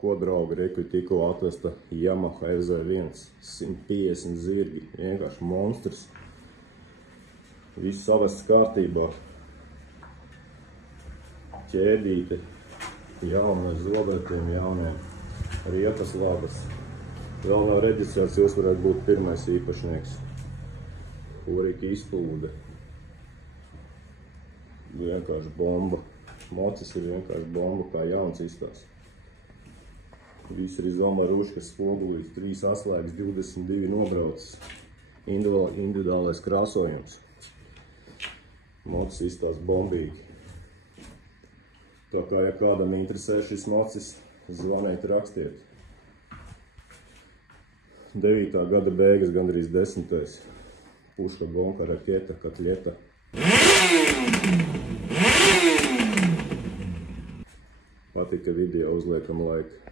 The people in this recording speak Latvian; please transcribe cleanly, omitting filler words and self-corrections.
Ko, draugi, reku tikko atvesta Yamaha FZ1, 150 zirgi, vienkārši monstrs. Viss savests kārtībā. Ķēdīte, jaunais zobētiem, jauniem, riepas labas. Vēl nav reģistrēts, jūs varētu būt pirmais īpašnieks. Kurika izpūde. Vienkārši bomba. Mocis ir vienkārši bomba, kā jauns izstās. Viss ir izdomā rūškas spogulīts, 3 atslēgas, 22 nobraucis. Individuālais krāsojums. Mocis izstās bombīgi. Tā kā, ja kādam interesē šis mocis, zvaniet, rakstiet. 9. gada beigas, gandrīz 10. Puška, bomba, raketa, katļeta. Patika video, uzliekam laiku.